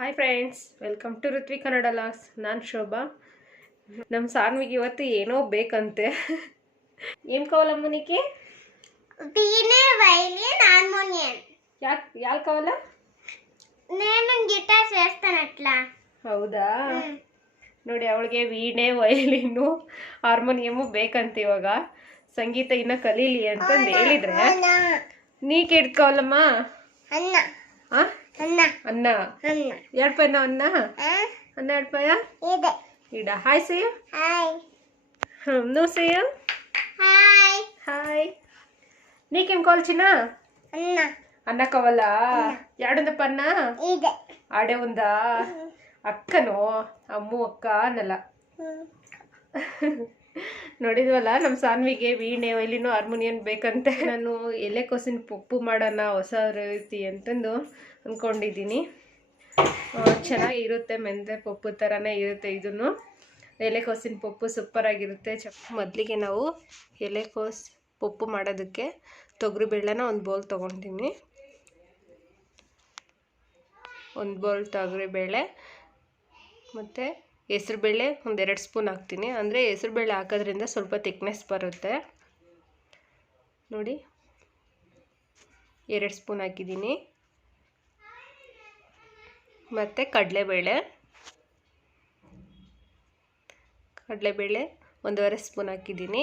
Hi friends welcome to Ruthvi Kannada vlogs ನಾನು ಶೋಭಾ. ನಮ್ಮ ಸಾನ್ವಿಗೆ ಇವತ್ತು ಏನೋ ಬೇಕಂತೆ. ಏನು ಕವಲ ಮುನಿಕೆ ಯಾಕೆ ಯಾಕೆ ಕವಲ? నేను గిటార్ చేస్తానట్లా ಹೌದಾ? ನೋಡಿ ಅವಳಿಗೆ ವೀಣೆ ವಯಲಿನ್ನು ಹಾರ್ಮೋನಿಯಮು ಬೇಕಂತ ಇವಾಗ. ಸಂಗೀತ ಇನ್ನ ಕಲೀಲಿ ಅಂತ ಹೇಳಿದ್ರೆ. ನೀ ಕೇಳ್ಕೊವಲ್ಲಮ್ಮ ಅನ್ನ ಅನ್ನ ಹೇಳ್ಪ ಏನೋ ಅನ್ನ ಅನ್ನ ಹೇಳ್ಪಯ ಇಡ ಹಾಯ್ ಸೇಯ ನೋ ಸೇಯ ಹಾಯ್ ನೀಕೇನ್ ಕಾಲ್ಚಿನ ಅನ್ನ ಕವಲ ಯಾಡೊಂದಪ್ಪ ಅನ್ನ ಆಡೆ ಒಂದ ಅಕ್ಕನೋ ಅಮ್ಮು ಅಕ್ಕ ಅನ್ನಲ್ಲ ನೋಡಿದ್ವಲ್ಲ ನಮ್ಮ ಸಾನ್ವಿಗೆ ವೀಣೆ, ವೈಲಿನೂ, ಹಾರ್ಮೋನಿಯನ್ ಬೇಕಂತೆ. ನಾನು ಎಲೆಕೋಸಿನ ಪಪ್ಪು ಮಾಡೋಣ, ಹೊಸ ರೀತಿ ಅಂತಂದು ಅಂದ್ಕೊಂಡಿದ್ದೀನಿ ಚೆನ್ನಾಗಿರುತ್ತೆ ಮೆಂತೆ ಪಪ್ಪು ಥರನೇ ಇರುತ್ತೆ ಇದನ್ನು. ಎಲೆಕೋಸಿನ ಪಪ್ಪು ಸೂಪರಾಗಿರುತ್ತೆ ಚ ಮೊದಲಿಗೆ ನಾವು ಎಲೆಕೋಸು ಪಪ್ಪು ಮಾಡೋದಕ್ಕೆ ತೊಗರಿಬೇಳೆನ ಒಂದು ಬೌಲ್ ತೊಗೊತೀನಿ ಒಂದು ಬೌಲ್ ತೊಗರಿಬೇಳೆ ಮತ್ತು ಹೆಸ್ರುಬೇಳೆ ಒಂದೆರಡು ಸ್ಪೂನ್ ಹಾಕ್ತೀನಿ. ಅಂದರೆ ಹೆಸರುಬೇಳೆ ಹಾಕೋದ್ರಿಂದ ಸ್ವಲ್ಪ ತಿಕ್ನೆಸ್ ಬರುತ್ತೆ. ನೋಡಿ, ಎರಡು ಸ್ಪೂನ್ ಹಾಕಿದ್ದೀನಿ. ಮತ್ತು ಕಡಲೆಬೇಳೆ. ಕಡಲೆಬೇಳೆ ಒಂದೂವರೆ ಸ್ಪೂನ್ ಹಾಕಿದ್ದೀನಿ.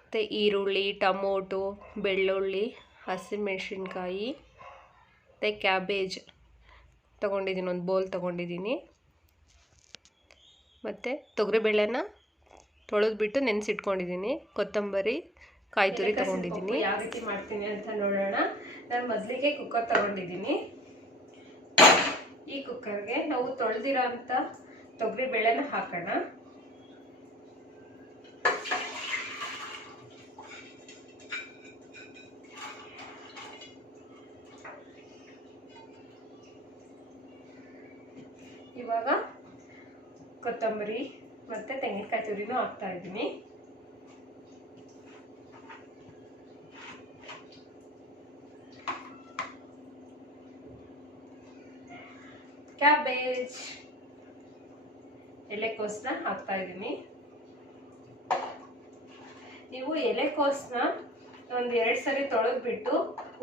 ಮತ್ತು ಈರುಳ್ಳಿ, ಟಮೋಟೊ, ಬೆಳ್ಳುಳ್ಳಿ, ಹಸಿಮೆಣಸಿನ್ಕಾಯಿ, ಮತ್ತು ಕ್ಯಾಬೇಜ್ ತೊಗೊಂಡಿದ್ದೀನಿ, ಒಂದು ಬೌಲ್ ತೊಗೊಂಡಿದ್ದೀನಿ. ಮತ್ತು ತೊಗರಿಬೇಳೆನ ತೊಳೆದ್ಬಿಟ್ಟು ನೆನೆಸಿಟ್ಕೊಂಡಿದ್ದೀನಿ. ಕೊತ್ತಂಬರಿ ಕಾಯಿ ತುರಿ ತೊಗೊಂಡಿದ್ದೀನಿ. ಯಾವ ರೀತಿ ಮಾಡ್ತೀನಿ ಅಂತ ನೋಡೋಣ. ನಾನು ಮೊದಲಿಗೆ ಕುಕ್ಕರ್ ತೊಗೊಂಡಿದ್ದೀನಿ. ಈ ಕುಕ್ಕರ್ಗೆ ನಾವು ತೊಳೆದಿರೋ ಅಂಥ ತೊಗರಿಬೇಳೆನ ಹಾಕೋಣ. ಇವಾಗ ಕೊತ್ತಂಬರಿ ಮತ್ತು ತೆಂಗಿನಕಾಯಿ ತುರಿನೂ ಹಾಕ್ತಾ ಇದ್ದೀನಿ. ಕ್ಯಾಬೇಜ್ ಎಲೆಕೋಸನ್ನ ಹಾಕ್ತಾ ಇದ್ದೀನಿ. ನೀವು ಎಲೆಕೋಸನ್ನ ಒಂದು ಎರಡು ಸರಿ ತೊಳೆದ್ಬಿಟ್ಟು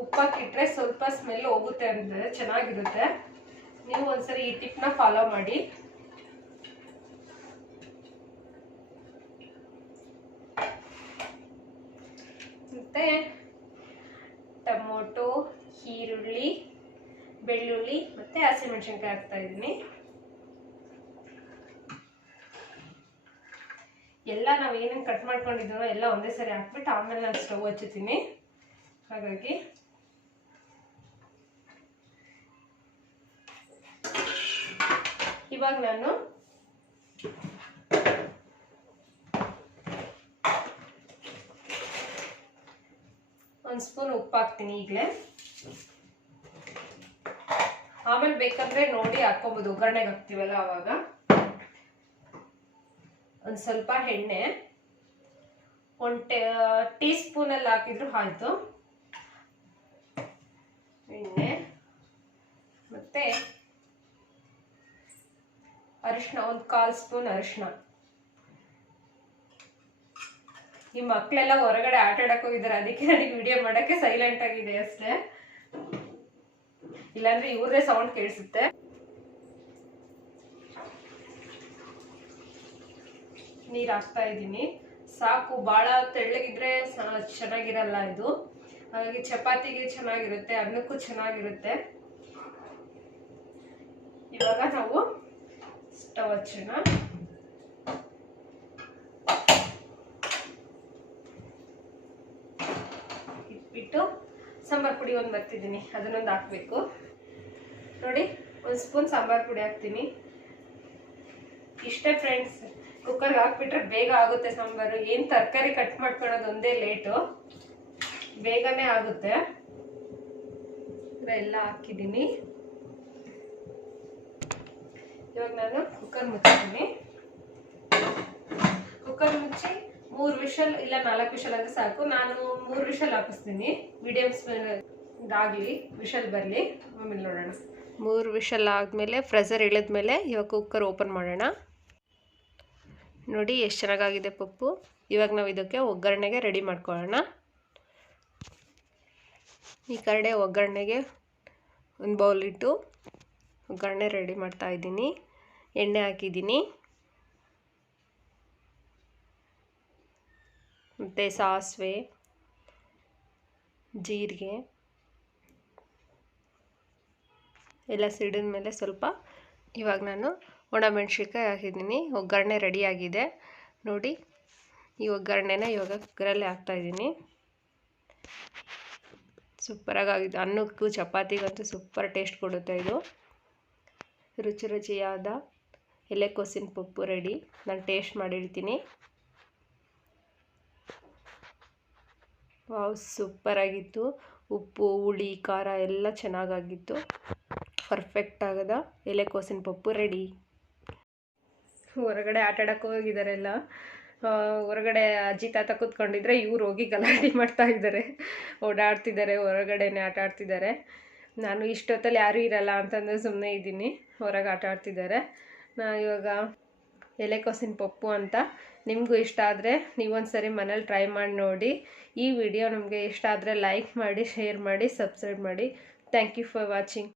ಉಪ್ಪಾಕಿಟ್ರೆ ಸ್ವಲ್ಪ ಸ್ಮೆಲ್ ಹೋಗುತ್ತೆ ಅಂದರೆ ಚೆನ್ನಾಗಿರುತ್ತೆ. ನೀವು ಒಂದ್ಸರಿ ಈ ಟಿಪ್ನ ಫಾಲೋ ಮಾಡಿ. ಮತ್ತು ಟೊಮೊಟೊ, ಈರುಳ್ಳಿ, ಬೆಳ್ಳುಳ್ಳಿ ಮತ್ತು ಹಸಿಮೆಣಸಿನ್ಕಾಯಿ ಹಾಕ್ತಾ ಇದ್ದೀನಿ. ಎಲ್ಲ ನಾವು ಏನೇನು ಕಟ್ ಮಾಡ್ಕೊಂಡಿದ್ದೀವೋ ಎಲ್ಲ ಒಂದೇ ಸರಿ ಹಾಕ್ಬಿಟ್ಟು ಆಮೇಲೆ ನಾನು ಸ್ಟವ್ ಹಚ್ಚುತ್ತೀನಿ. ಹಾಗಾಗಿ ಇವಾಗ ನಾನು ಒಂದು ಸ್ಪೂನ್ ಉಪ್ಪು ಹಾಕ್ತೀನಿ ಈಗಲೇ. ಆಮೇಲೆ ಬೇಕಂದ್ರೆ ನೋಡಿ ಹಾಕ್ಕೊಬೋದು, ಒಗ್ಗರಣೆಗೆ ಹಾಕ್ತೀವಲ್ಲ ಆವಾಗ ಒಂದು ಸ್ವಲ್ಪ ಎಣ್ಣೆ. ಒಂದು ಟೀ ಸ್ಪೂನಲ್ಲಿ ಹಾಕಿದ್ರು ಆಯಿತು. ಎಣ್ಣೆ. ಮತ್ತು ಅರಿಶಿನ ಒಂದು ಕಾಲು ಸ್ಪೂನ್ ಅರಿಶಿನ ಈ ಮಕ್ಕಳೆಲ್ಲ ಹೊರಗಡೆ ಆಟ ಆಡಕ್ ಹೋಗಿದ್ದಾರೆ ಅದಕ್ಕೆ ನನಗೆ ವಿಡಿಯೋ ಮಾಡಕ್ಕೆ ಸೈಲೆಂಟ್ ಆಗಿದೆ ಅಷ್ಟೇ. ಇಲ್ಲಾಂದ್ರೆ ಇವ್ರದೇ ಸೌಂಡ್ ಕೇಳಿಸುತ್ತೆ. ನೀರ್ ಹಾಕ್ತಾ ಇದ್ದೀನಿ. ಸಾಕು ಭಾಳ ತೆಳ್ಳಗಿದ್ರೆ ಚೆನ್ನಾಗಿರಲ್ಲ ಇದು. ಹಾಗಾಗಿ ಚಪಾತಿಗೆ ಚೆನ್ನಾಗಿರುತ್ತೆ, ಅನ್ನಕ್ಕೂ ಚೆನ್ನಾಗಿರುತ್ತೆ. ಇವಾಗ ನಾವು ಸ್ಟವ್ ಹಚ್ಚೋಣ. ಸಾಂಬಾರ್ ಪುಡಿ ಒಂದು ಬರ್ತಿದ್ದೀನಿ, ಅದನ್ನೊಂದು ಹಾಕಬೇಕು. ನೋಡಿ, ಒಂದು ಸ್ಪೂನ್ ಸಾಂಬಾರು ಪುಡಿ ಹಾಕ್ತೀನಿ. ಇಷ್ಟೇ ಫ್ರೆಂಡ್ಸ್ ಕುಕ್ಕರ್ಗೆ ಹಾಕ್ಬಿಟ್ರೆ ಬೇಗ ಆಗುತ್ತೆ ಸಾಂಬಾರು. ಏನು ತರಕಾರಿ ಕಟ್ ಮಾಡ್ಕೊಳ್ಳೋದು ಒಂದೇ ಲೇಟು ಬೇಗನೆ ಆಗುತ್ತೆ. ಎಲ್ಲ ಹಾಕಿದ್ದೀನಿ. ಇವಾಗ ನಾನು ಕುಕ್ಕರ್ ಮುಚ್ಚಿದ್ದೀನಿ ಕುಕ್ಕರ್ ಮುಚ್ಚಿ ಮೂರು ವಿಷಲ್ ಇಲ್ಲ ನಾಲ್ಕು ವಿಷಲ್ ಅಂದ್ರೆ ಸಾಕು. ನಾನು ಮೂರು ವಿಷಲ್ ಹಾಕಿಸ್ತೀನಿ. ಮೀಡಿಯಮ್ ಇದಾಗಲಿ, ವಿಷಲ್ ಬರಲಿ. ಆಮೇಲೆ ನೋಡೋಣ. ಮೂರು ವಿಷಲ್ ಆದಮೇಲೆ ಫ್ರೆಸರ್ ಇಳಿದ್ಮೇಲೆ ಇವಾಗ ಕುಕ್ಕರ್ ಓಪನ್ ಮಾಡೋಣ. ನೋಡಿ ಎಷ್ಟು ಚೆನ್ನಾಗಾಗಿದೆ ಪಪ್ಪು. ಇವಾಗ ನಾವು ಇದಕ್ಕೆ ಒಗ್ಗರಣೆಗೆ ರೆಡಿ ಮಾಡ್ಕೊಳ್ಳೋಣ. ಈ ಕಡೆ ಒಗ್ಗರಣೆಗೆ ಒಂದು ಬೌಲ್ ಇಟ್ಟು ಒಗ್ಗರಣೆ ರೆಡಿ ಮಾಡ್ತಾ ಇದ್ದೀನಿ. ಎಣ್ಣೆ ಹಾಕಿದ್ದೀನಿ. ಮತ್ತು ಸಾಸಿವೆ, ಜೀರಿಗೆ, ಎಲ್ಲ ಸಿಡಿದ ಮೇಲೆ ಸ್ವಲ್ಪ ಇವಾಗ ನಾನು ಒಣಮೆಣ್ಸಿನ್ಕಾಯಿ ಹಾಕಿದ್ದೀನಿ. ಒಗ್ಗರಣೆ ರೆಡಿಯಾಗಿದೆ ನೋಡಿ ಈ ಒಗ್ಗರಣೆನ ಇವಾಗ ಕುಕ್ಕರಲ್ಲಿ ಹಾಕ್ತಾಯಿದ್ದೀನಿ ಸೂಪರಾಗಿ ಆಗಿದೆ ಅನ್ನಕ್ಕೂ ಚಪಾತಿಗಂತೂ ಸೂಪರ್ ಟೇಸ್ಟ್ ಕೊಡುತ್ತೆ ಇದು. ರುಚಿ ರುಚಿಯಾದ ಎಲೆಕೋಸಿನ ಪಪ್ಪು ರೆಡಿ ನಾನು ಟೇಸ್ಟ್ ಮಾಡಿರ್ತೀನಿ. ವಾವ್ ಸೂಪರಾಗಿತ್ತು ಉಪ್ಪು, ಹುಳಿ, ಖಾರ ಎಲ್ಲ ಚೆನ್ನಾಗಾಗಿತ್ತು. ಪರ್ಫೆಕ್ಟ್ ಆಗದ. ಎಲೆಕೋಸಿನ ಪಪ್ಪು ರೆಡಿ ಹೊರಗಡೆ ಆಟ ಆಡೋಕ್ಕೆ ಹೋಗಿದ್ದಾರೆಲ್ಲ ಹೊರಗಡೆ ಅಜ್ಜಿ, ತಾತ ಕೂತ್ಕೊಂಡಿದ್ರೆ ಇವ್ರು ಹೋಗಿ ಗಲಾಟೆ ಮಾಡ್ತಾ ಇದ್ದಾರೆ ಓಡಾಡ್ತಿದ್ದಾರೆ ಹೊರಗಡೆನೆ ಆಟ ಆಡ್ತಿದ್ದಾರೆ ನಾನು ಇಷ್ಟೊತ್ತಲ್ಲಿ ಯಾರೂ ಇರಲ್ಲ ಅಂತಂದು ಸುಮ್ಮನೆ ಇದ್ದೀನಿ. ಹೊರಗೆ ಆಟ ಆಡ್ತಿದ್ದಾರೆ ನಾ ಇವಾಗ ಎಲೆಕೋಸಿನ ಪಪ್ಪು ಅಂತ ನಿಮಗೂ ಇಷ್ಟ ಆದರೆ ನೀವೊಂದ್ಸರಿ ಮನೇಲಿ ಟ್ರೈ ಮಾಡಿ ನೋಡಿ. ಈ ವಿಡಿಯೋ ನಿಮಗೆ ಇಷ್ಟ ಆದರೆ ಲೈಕ್ ಮಾಡಿ ಶೇರ್ ಮಾಡಿ ಸಬ್ಸ್ಕ್ರೈಬ್ ಮಾಡಿ. Thank you for watching